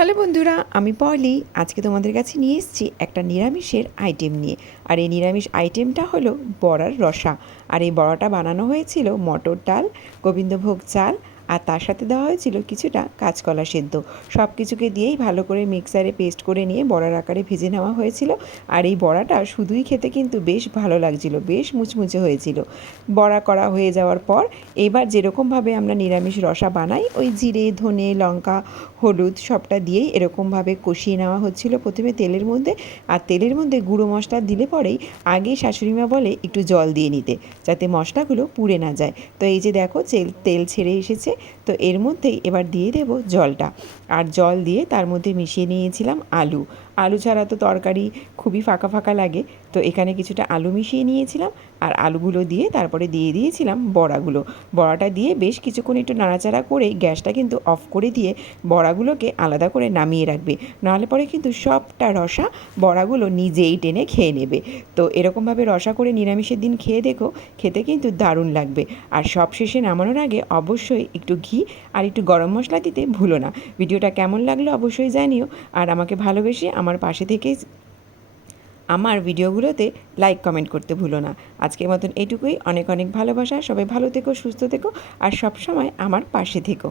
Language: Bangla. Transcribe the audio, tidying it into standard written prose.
হ্যালো বন্ধুরা, আমি পলি। আজকে তোমাদের কাছে নিয়ে এসেছি একটা নিরামিষের আইটেম নিয়ে। আর এই নিরামিষ আইটেমটা হলো বড়ার রসা। আর এই বড়াটা বানানো হয়েছিল মটর ডাল, গোবিন্দভোগ চাল, আর তার সাথে দেওয়া হয়েছিল কিছুটা কাঁচকলা সেদ্ধ। সব কিছুকে দিয়েই ভালো করে মিক্সারে পেস্ট করে নিয়ে বড়ার আকারে ভেজে নেওয়া হয়েছিল। আর এই বড়াটা শুধুই খেতে কিন্তু বেশ ভালো লাগছিল, বেশ মুচমুচে হয়েছিল। বড়া করা হয়ে যাওয়ার পর এবার যেরকমভাবে আমরা নিরামিষ রসা বানাই, ওই জিরে, ধনে, লঙ্কা, হলুদ সবটা দিয়েই এরকমভাবে কষিয়ে নেওয়া হচ্ছিল প্রথমে তেলের মধ্যে। আর তেলের মধ্যে গুঁড়ো মশলা দিলে পরেই আগেই শাশুড়িমা বলে একটু জল দিয়ে নিতে, যাতে মশলাগুলো পুড়ে না যায়। তো এই যে দেখো তেল ছেড়ে এসেছে। তো এর মধ্যেই এবার দিয়ে দেব জলটা। আর জল দিয়ে তার মধ্যে মিশিয়ে নিয়েছিলাম আলু। আলু ছাড়া তো তরকারি খুবই ফাঁকা ফাঁকা লাগে। তো এখানে কিছুটা আলু মিশিয়ে নিয়েছিলাম। আর আলুগুলো দিয়ে তারপরে দিয়ে দিয়েছিলাম বড়াগুলো। বড়াটা দিয়ে বেশ কিছুক্ষণ একটু নাড়াচাড়া করে গ্যাসটা কিন্তু অফ করে দিয়ে বড়াগুলোকে আলাদা করে নামিয়ে রাখবে। নাহলে পরে কিন্তু সবটা রসা বড়াগুলো নিজেই টেনে খেয়ে নেবে। তো এরকমভাবে রসা করে নিরামিষের দিন খেয়ে দেখো, খেতে কিন্তু দারুণ লাগবে। আর সব শেষে নামানোর আগে অবশ্যই একটু ঘি আর একটু গরম মশলা দিতে ভুলো না। ভিডিওটা কেমন লাগলো অবশ্যই জানিও। আর আমাকে ভালোবেসে আমার পাশে থেকে আমার ভিডিওগুলোতে লাইক কমেন্ট করতে ভুলো না। আজকের মতন এটুকুই। অনেক অনেক ভালোবাসা। সবাই ভালো থেকো, সুস্থ থেকো, আর সব সময় আমার পাশে থেকো।